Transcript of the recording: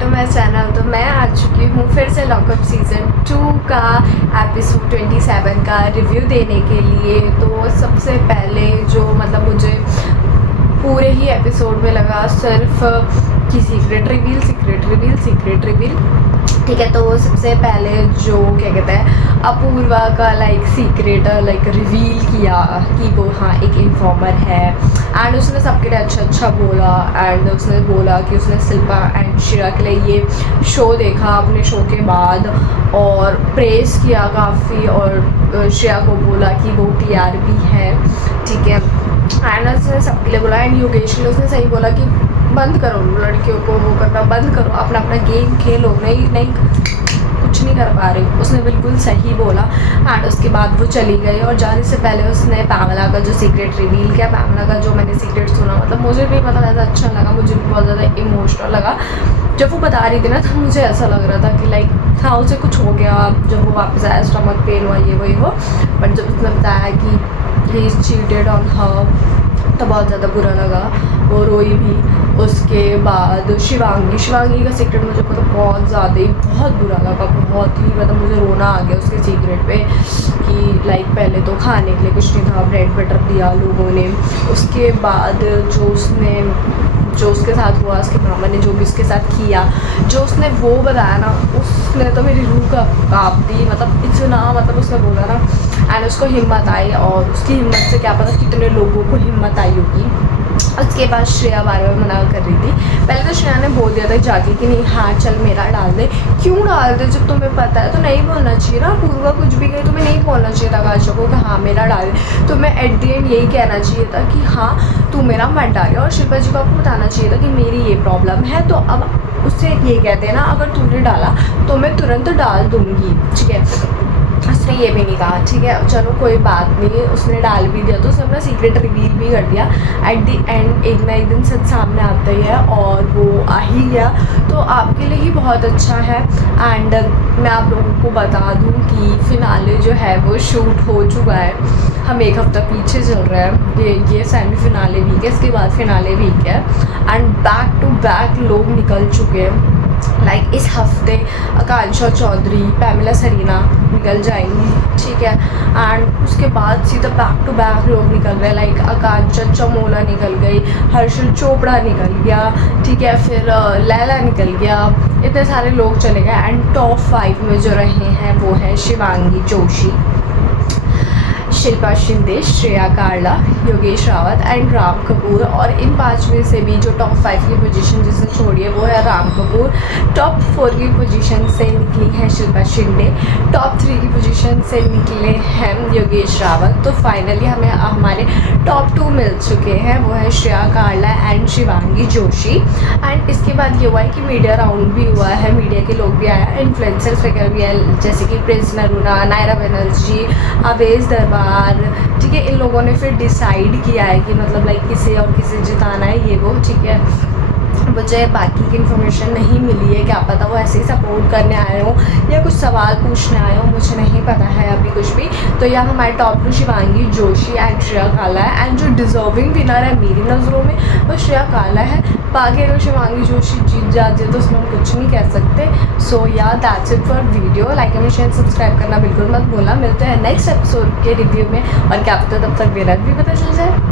To my channel. तो मैं आ चुकी हूँ फिर से लॉकअप सीज़न 2 का एपिसोड 27 का रिव्यू देने के लिए। तो सबसे पहले जो मतलब मुझे पूरे ही एपिसोड में लगा सिर्फ कि सीक्रेट रिवील, ठीक है। तो सबसे पहले जो क्या कहते हैं अपूर्वा का सीक्रेट रिवील किया कि वो हाँ एक इन्फॉर्मर है। एंड उसने सबके लिए अच्छा बोला। एंड उसने बोला कि उसने शिल्पा एंड श्रेया के लिए ये शो देखा अपने शो के बाद और प्रेस किया काफ़ी, और श्रेया को बोला कि वो टीआरपी है, ठीक है। एंड उसने सबके लिए बोला। एंड योगेश ने उसने सही बोला कि बंद करो लड़कियों को वो करना बंद करो, अपना गेम खेलो, नहीं कुछ नहीं कर पा रही। उसने बिल्कुल सही बोला। एंड उसके बाद वो चली गई और जाने से पहले उसने पैमला का जो सीक्रेट रिवील किया, पैमला का जो मैंने सीक्रेट सुना, मतलब मुझे भी पता ऐसा अच्छा लगा, मुझे भी बहुत ज़्यादा इमोशनल लगा जब वो बता रही थी ना। तो मुझे ऐसा लग रहा था कि हाँ उसे कुछ हो गया जब वो वापस आया, स्टमक पेन हुआ ये वो। बट जब उसने बताया कि he is cheated on her तो बहुत ज़्यादा बुरा लगा, वो रोई भी। उसके बाद शिवांगी का सीक्रेट मुझे पता बहुत ज़्यादा ही बहुत बुरा लगा, बहुत ही मतलब मुझे रोना आ गया उसके सीक्रेट पे कि पहले तो खाने के लिए कुछ नहीं था, ब्रेड बटर दिया लोगों ने। उसके बाद जो उसके साथ हुआ, उसके मामा ने जो भी उसके साथ किया, जो उसने वो बताया ना, उसने तो मेरी रूह काँप दी। मतलब इतना मतलब उसने बोला ना, एंड उसको हिम्मत आई, और उसकी हिम्मत से क्या पता कितने लोगों को हिम्मत आई होगी। उसके बाद श्रेया बार बार मना कर रही थी। पहले तो श्रेया ने बोल दिया था जाके कि नहीं हाँ चल मेरा डाल दे। क्यों डाल दे जब तुम्हें पता है? तो नहीं बोलना चाहिए ना, पूर्वा कुछ भी कहे तुम्हें नहीं बोलना चाहिए था काशा को कि हाँ मेरा डाल दे। तुम्हें एट द एंड यही कहना चाहिए था कि हाँ तू मेरा मत डाले, और शिल्पा जी को आपको बताना चाहिए था कि मेरी ये प्रॉब्लम है। तो अब उससे ये कहते हैं ना, अगर तूने डाला तो मैं तुरंत डाल दूँगी, ठीक है। उसने ये भी नहीं कहा, ठीक है चलो कोई बात नहीं, उसने डाल भी दिया तो उसने अपना सीक्रेट रिवील भी कर दिया। एट दी एंड एक ना एक दिन सच सामने आता ही है, और वो आ ही गया तो आपके लिए ही बहुत अच्छा है। एंड मैं आप लोगों को बता दूं कि फिनाले जो है वो शूट हो चुका है। हम एक हफ्ता पीछे चल रहे हैं, ये सेमी फिनाले वीक है, इसके बाद फिनाले वीक है। एंड बैक टू बैक लोग निकल चुके हैं। इस हफ्ते आकांक्षा चौधरी, पैमिला सरीना निकल जाएंगी, ठीक है। एंड उसके बाद सीधा बैक टू बैक लोग निकल रहे हैं। आकांक्षा चमोला निकल गई, हर्षल चोपड़ा निकल गया, ठीक है, फिर लैला निकल गया, इतने सारे लोग चले गए। एंड टॉप 5 में जो रहे हैं वो है शिवांगी जोशी, शिल्पा शिंदे, श्रेया कार्ला, योगेश रावत एंड राम कपूर। और इन 5 में से भी जो टॉप 5 की पोजीशन जिसने छोड़ी है वो है राम कपूर। टॉप 4 की पोजीशन से निकली है शिल्पा शिंदे, टॉप 3 की पोजीशन से निकले हैं योगेश रावत। तो फाइनली हमें हमारे टॉप 2 मिल चुके हैं, वो है श्रेया कार्ला एंड शिवांगी जोशी। एंड इसके बाद ये हुआ है कि मीडिया राउंड भी हुआ है, मीडिया के लोग भी आए हैं, इन्फ्लुएंसर्स वगैरह भी है, जैसे कि प्रिंस नरूना, नायरा बनर्जी, अवेश दरबार, ठीक है। इन लोगों ने फिर डिसाइड किया है कि मतलब किसे और किसे जिताना है ये वो, ठीक है। मुझे बाकी की इन्फॉर्मेशन नहीं मिली है, क्या पता वो ऐसे ही सपोर्ट करने आए हो या कुछ सवाल पूछने आए हो, मुझे नहीं पता है अभी कुछ भी। तो यहाँ हमारे टॉप 2 शिवांगी जोशी एंड श्रेया कार्ला है। एंड जो डिजर्विंग विनर है मेरी नज़रों में वो श्रेया कार्ला है। बाकी अगर शिवांगी जोशी जीत जाती है तो उसमें हम कुछ नहीं कह सकते। सो या that's it for video. Like and share subscribe करना बिल्कुल मत भूलना। मिलते हैं नेक्स्ट एपिसोड के रिव्यू में, और क्या पता तब तक विनर भी पता चल जाए।